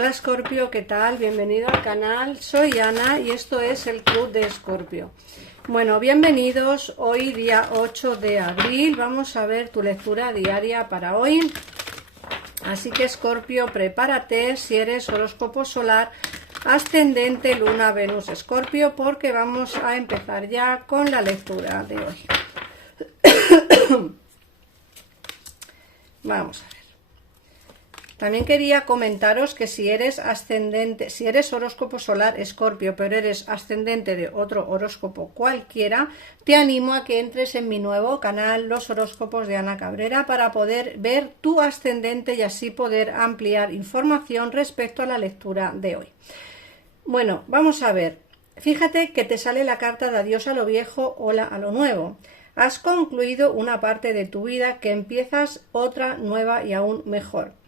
Hola Escorpio, ¿qué tal? Bienvenido al canal, soy Ana y esto es el Club de Escorpio. Bueno, bienvenidos, hoy día 8 de abril, vamos a ver tu lectura diaria para hoy. Así que Escorpio, prepárate si eres horóscopo solar, ascendente, luna, Venus, Escorpio, porque vamos a empezar ya con la lectura de hoy. Vamos a ver. También quería comentaros que si eres ascendente, si eres horóscopo solar Escorpio, pero eres ascendente de otro horóscopo cualquiera, te animo a que entres en mi nuevo canal, Los Horóscopos de Ana Cabrera, para poder ver tu ascendente y así poder ampliar información respecto a la lectura de hoy. Bueno, vamos a ver. Fíjate que te sale la carta de adiós a lo viejo, hola a lo nuevo. Has concluido una parte de tu vida, que empiezas otra nueva y aún mejor.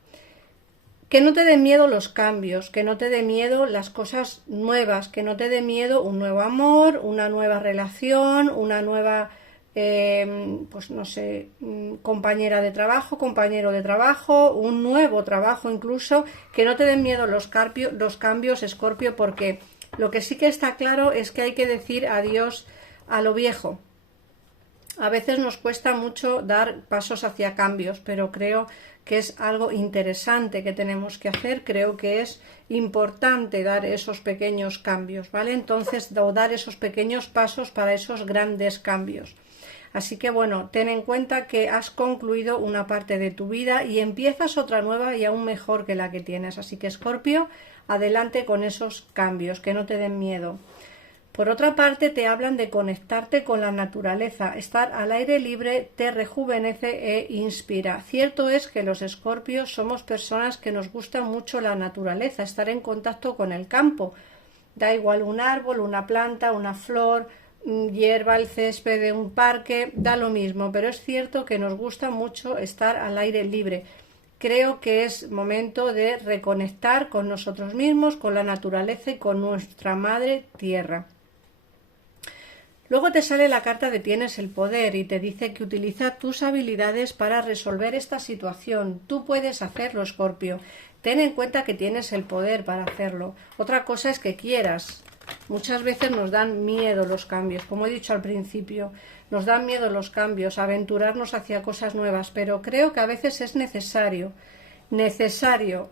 Que no te den miedo los cambios, que no te den miedo las cosas nuevas, que no te dé miedo un nuevo amor, una nueva relación, una nueva, pues no sé, compañera de trabajo, compañero de trabajo, un nuevo trabajo incluso, que no te den miedo los cambios, Escorpio, porque lo que sí que está claro es que hay que decir adiós a lo viejo. A veces nos cuesta mucho dar pasos hacia cambios, pero creo que es algo interesante que tenemos que hacer. Creo que es importante dar esos pequeños cambios, ¿vale? Entonces, dar esos pequeños pasos para esos grandes cambios. Así que bueno, ten en cuenta que has concluido una parte de tu vida y empiezas otra nueva y aún mejor que la que tienes. Así que Escorpio, adelante con esos cambios, que no te den miedo. Por otra parte, te hablan de conectarte con la naturaleza. Estar al aire libre te rejuvenece e inspira. Cierto es que los Escorpios somos personas que nos gusta mucho la naturaleza, estar en contacto con el campo. Da igual un árbol, una planta, una flor, hierba, el césped de un parque, da lo mismo. Pero es cierto que nos gusta mucho estar al aire libre. Creo que es momento de reconectar con nosotros mismos, con la naturaleza y con nuestra madre tierra. Luego te sale la carta de Tienes el poder y te dice que utiliza tus habilidades para resolver esta situación. Tú puedes hacerlo, Escorpio. Ten en cuenta que tienes el poder para hacerlo. Otra cosa es que quieras. Muchas veces nos dan miedo los cambios, como he dicho al principio. Nos dan miedo los cambios, aventurarnos hacia cosas nuevas, pero creo que a veces es necesario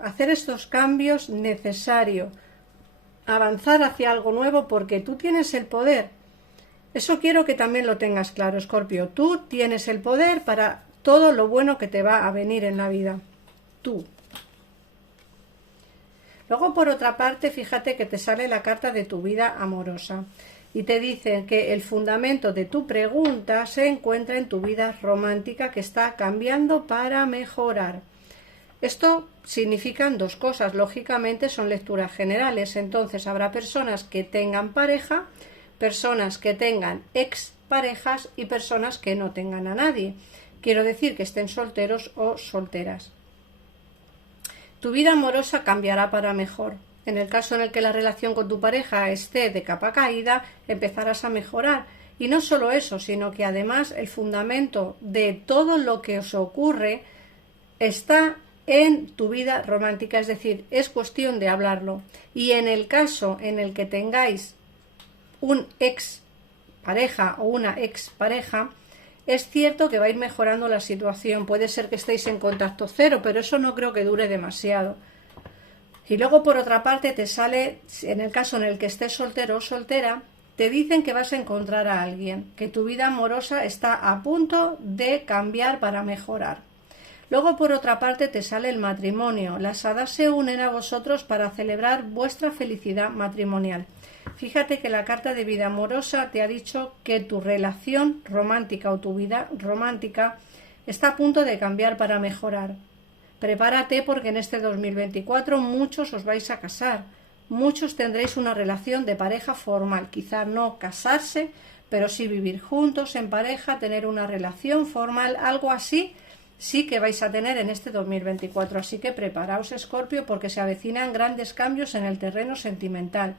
hacer estos cambios, necesario avanzar hacia algo nuevo porque tú tienes el poder. Eso quiero que también lo tengas claro, Escorpio. Tú tienes el poder para todo lo bueno que te va a venir en la vida. Tú. Luego, por otra parte, fíjate que te sale la carta de tu vida amorosa. Y te dice que el fundamento de tu pregunta se encuentra en tu vida romántica, que está cambiando para mejorar. Esto significan dos cosas. Lógicamente son lecturas generales. Entonces habrá personas que tengan pareja, personas que tengan exparejas y personas que no tengan a nadie. Quiero decir que estén solteros o solteras. Tu vida amorosa cambiará para mejor. En el caso en el que la relación con tu pareja esté de capa caída, empezarás a mejorar. Y no solo eso, sino que además el fundamento de todo lo que os ocurre está en tu vida romántica, es decir, es cuestión de hablarlo. Y en el caso en el que tengáis un ex pareja o una ex pareja, es cierto que va a ir mejorando la situación. Puede ser que estéis en contacto cero, pero eso no creo que dure demasiado. Y luego, por otra parte, te sale, en el caso en el que estés soltero o soltera, te dicen que vas a encontrar a alguien, que tu vida amorosa está a punto de cambiar para mejorar. Luego, por otra parte, te sale el matrimonio. Las hadas se unen a vosotros para celebrar vuestra felicidad matrimonial. Fíjate que la carta de vida amorosa te ha dicho que tu relación romántica o tu vida romántica está a punto de cambiar para mejorar. Prepárate porque en este 2024 muchos os vais a casar, muchos tendréis una relación de pareja formal, quizá no casarse, pero sí vivir juntos en pareja, tener una relación formal, algo así sí que vais a tener en este 2024. Así que preparaos, Escorpio, porque se avecinan grandes cambios en el terreno sentimental.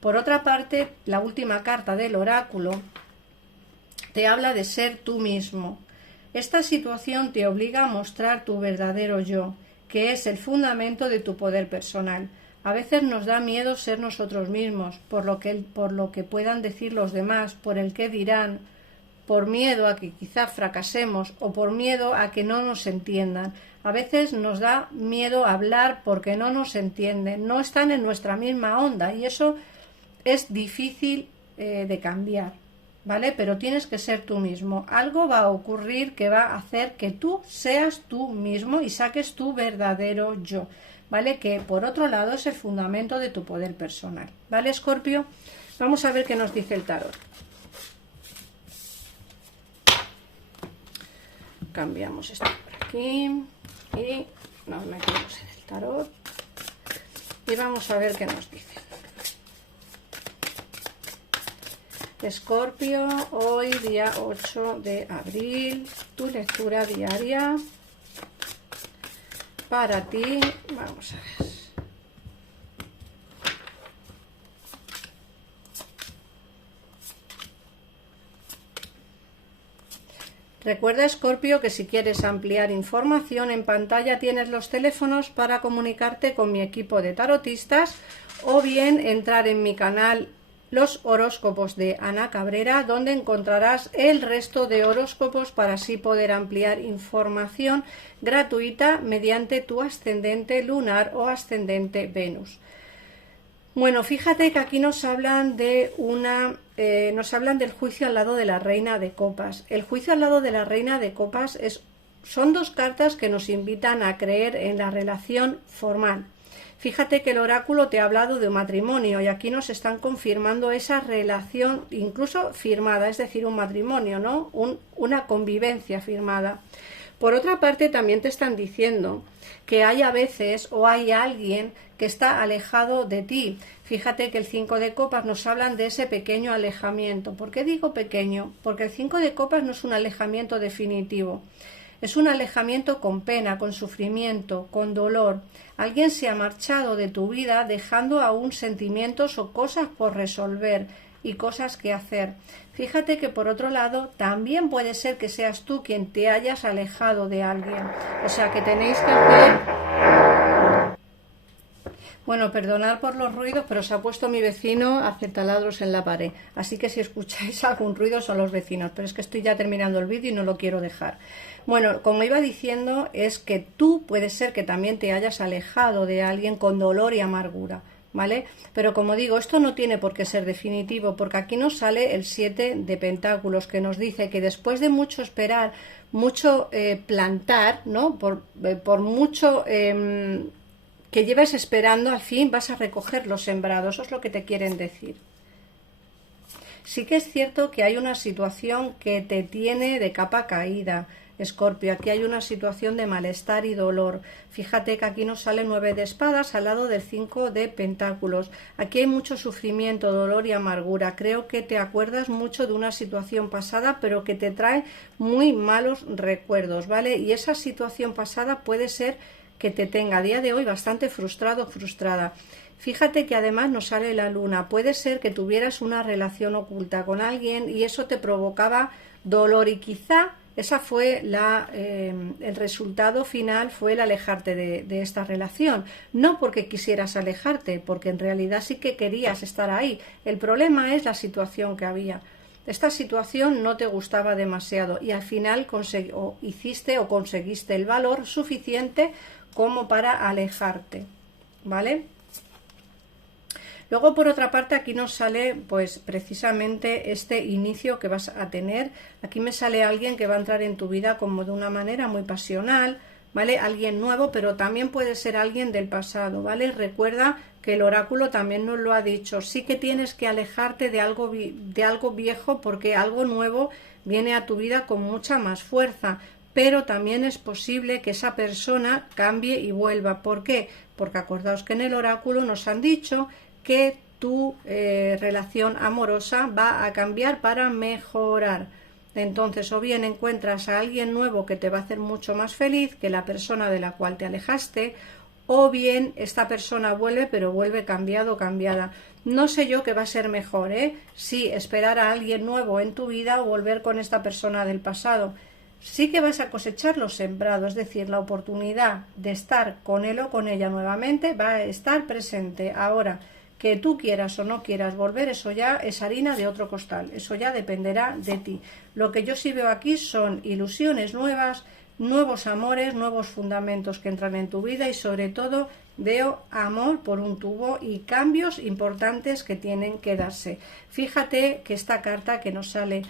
Por otra parte, la última carta del oráculo te habla de ser tú mismo. Esta situación te obliga a mostrar tu verdadero yo que es el fundamento de tu poder personal. A veces nos da miedo ser nosotros mismos, por lo que puedan decir los demás, por el que dirán, por miedo a que quizá fracasemos o por miedo a que no nos entiendan. A veces nos da miedo hablar porque no nos entienden, no están en nuestra misma onda y eso es difícil de cambiar, ¿vale? Pero tienes que ser tú mismo. Algo va a ocurrir que va a hacer que tú seas tú mismo y saques tu verdadero yo, ¿vale? Que por otro lado es el fundamento de tu poder personal, ¿vale, Escorpio? Vamos a ver qué nos dice el tarot. Cambiamos esto por aquí y nos metemos en el tarot y vamos a ver qué nos dice. Escorpio, hoy día 8 de abril, tu lectura diaria para ti. Vamos a ver. Recuerda, Escorpio, que si quieres ampliar información, en pantalla tienes los teléfonos para comunicarte con mi equipo de tarotistas o bien entrar en mi canal Los Horóscopos de Ana Cabrera, donde encontrarás el resto de horóscopos para así poder ampliar información gratuita mediante tu ascendente lunar o ascendente Venus. Bueno, fíjate que aquí nos hablan de nos hablan del juicio al lado de la reina de copas. El juicio al lado de la reina de copas son dos cartas que nos invitan a creer en la relación formal. Fíjate que el oráculo te ha hablado de un matrimonio y aquí nos están confirmando esa relación incluso firmada, es decir, un matrimonio, ¿no? Una convivencia firmada. Por otra parte, también te están diciendo que hay a veces o hay alguien que está alejado de ti. Fíjate que el 5 de copas nos hablan de ese pequeño alejamiento. ¿Por qué digo pequeño? Porque el 5 de copas no es un alejamiento definitivo. Es un alejamiento con pena, con sufrimiento, con dolor. Alguien se ha marchado de tu vida dejando aún sentimientos o cosas por resolver y cosas que hacer. Fíjate que por otro lado también puede ser que seas tú quien te hayas alejado de alguien. O sea que tenéis que hacer... Bueno, perdonad por los ruidos, pero se ha puesto mi vecino a hacer taladros en la pared. Así que si escucháis algún ruido son los vecinos. Pero es que estoy ya terminando el vídeo y no lo quiero dejar. Bueno, como iba diciendo, es que tú puede ser que también te hayas alejado de alguien con dolor y amargura, ¿vale? Pero como digo, esto no tiene por qué ser definitivo, porque aquí nos sale el 7 de pentáculos, que nos dice que después de mucho esperar, mucho plantar, ¿no? Por mucho... que llevas esperando, al fin vas a recoger los sembrados. Eso es lo que te quieren decir. Sí que es cierto que hay una situación que te tiene de capa caída, Escorpio. Aquí hay una situación de malestar y dolor. Fíjate que aquí nos sale 9 de espadas al lado del 5 de pentáculos. Aquí hay mucho sufrimiento, dolor y amargura. Creo que te acuerdas mucho de una situación pasada, pero que te trae muy malos recuerdos, ¿vale? Y esa situación pasada puede ser que te tenga a día de hoy bastante frustrado o frustrada. Fíjate que además nos sale la luna. Puede ser que tuvieras una relación oculta con alguien y eso te provocaba dolor y quizá esa fue el resultado final, fue el alejarte de esta relación. No porque quisieras alejarte, porque en realidad sí que querías estar ahí. El problema es la situación que había. Esta situación no te gustaba demasiado y al final hiciste o conseguiste el valor suficiente como para alejarte, ¿vale? Luego, por otra parte, aquí nos sale pues precisamente este inicio que vas a tener. Aquí me sale alguien que va a entrar en tu vida como de una manera muy pasional, ¿vale? Alguien nuevo, pero también puede ser alguien del pasado, ¿vale? Recuerda que el oráculo también nos lo ha dicho. Sí que tienes que alejarte de algo viejo porque algo nuevo viene a tu vida con mucha más fuerza. Pero también es posible que esa persona cambie y vuelva. ¿Por qué? Porque acordaos que en el oráculo nos han dicho que tu relación amorosa va a cambiar para mejorar. Entonces, o bien encuentras a alguien nuevo que te va a hacer mucho más feliz que la persona de la cual te alejaste, o bien esta persona vuelve, pero vuelve cambiado o cambiada. No sé yo qué va a ser mejor, si esperar a alguien nuevo en tu vida o volver con esta persona del pasado. sí que vas a cosechar lo sembrado, es decir, la oportunidad de estar con él o con ella nuevamente va a estar presente. Ahora, que tú quieras o no quieras volver, eso ya es harina de otro costal, eso ya dependerá de ti. Lo que yo sí veo aquí son ilusiones nuevas, nuevos amores, nuevos fundamentos que entran en tu vida y sobre todo veo amor por un tubo y cambios importantes que tienen que darse. Fíjate que esta carta que nos sale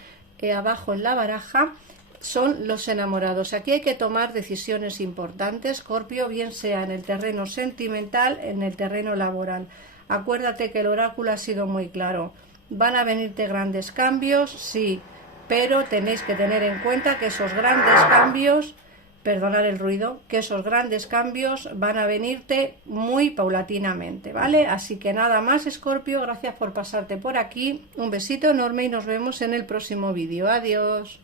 abajo en la baraja son los enamorados. Aquí hay que tomar decisiones importantes, Escorpio, bien sea en el terreno sentimental, en el terreno laboral. Acuérdate que el oráculo ha sido muy claro. ¿Van a venirte grandes cambios? Sí, pero tenéis que tener en cuenta que esos grandes cambios, perdonad el ruido, que esos grandes cambios van a venirte muy paulatinamente, ¿vale? Así que nada más, Escorpio, gracias por pasarte por aquí. Un besito enorme y nos vemos en el próximo vídeo. Adiós.